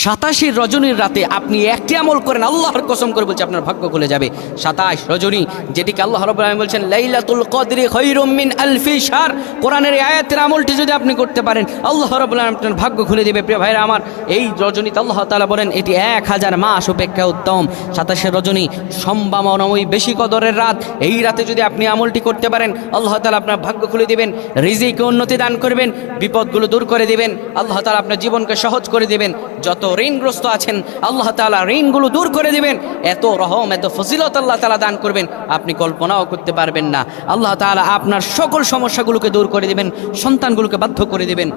27 রজনীর রাতে আপনি একটি আমল করেন, আল্লাহর কসম করে বলছে আপনার ভাগ্য খুলে যাবে। 27 রজনী, যেটিকে আল্লাহ রাব্বুল আলামিন বলছেন লাইলাতুল কদরি খায়রুম মিন আলফি শাহর। কোরআনের এই আয়াতের আমলটি যদি আপনি করতে পারেন, আল্লাহ রাব্বুল আলামিন আপনার ভাগ্য খুলে দেবে। প্রিয় ভাইরা আমার, এই রজনীতে আল্লাহ তাআলা বলেন এটি 1000 মাস অপেক্ষা উত্তম। 27 রজনী সম্ভাবনাময়ী বেশি কদরের রাত। এই রাতে যদি আপনি আমলটি করতে পারেন, আল্লাহ তাআলা আপনার ভাগ্য খুলে দিবেন, রিজিকে উন্নতি দান করবেন, বিপদগুলো দূর করে দিবেন। আল্লাহ তাআলা আপনার জীবনকে সহজ করে দিবেন। যত ঋণগ্রস্ত আছেন আল্লাহ তাআলা ঋণগুলো দূর করে দিবেন। এত রহম, এত ফজিলত আল্লাহ তাআলা দান করবেন, আপনি কল্পনাও করতে পারবেন না। আল্লাহ তাআলা আপনার সকল সমস্যাগুলোকে দূর করে দিবেন, সন্তানগুলোকে বাধ্য করে দিবেন।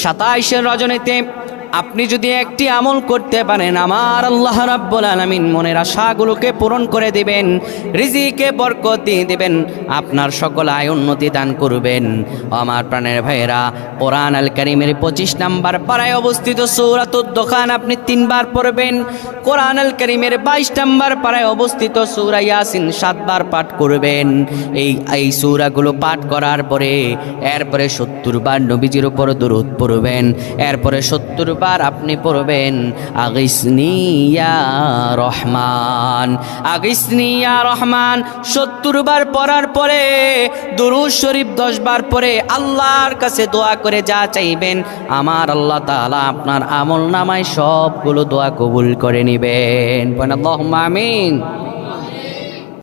27 রজনীতে আপনি যদি একটি আমল করতে পারেন, আমার আল্লাহ রাব্বুল আলামিন মনের আশাগুলোকে পূরণ করে দিবেন, রিজিকে বরকত দিয়ে দিবেন, আপনার সকল আয় উন্নতি দান করবেন। আমার প্রাণের ভাইয়েরা, কোরআন আল কারীমের 25 নম্বর পারায় অবস্থিত সূরাতুদ দোখান আপনি 3 বার পড়বেন। কোরআন আল কারীমের 22 নম্বর পারায় অবস্থিত সূরা ইয়াসিন 7 বার পাঠ করবেন। এই সূরাগুলো পাঠ করার পরে এরপরে 70 বার নবীজির উপর দরুদ পড়বেন। এরপরে 70 বার আপনি পড়বেন আগিসনি ইয়া রহমান, আগিসনি ইয়া রহমান। 70 বার পড়ার পরে দুরূদ শরীফ 10 বার পরে আল্লাহর কাছে দোয়া করে যা চাইবেন, আমার আল্লাহ তাআলা আপনার আমল নামায় সবগুলো দোয়া কবুল করে নেবেন। আল্লাহুম্মা আমিন।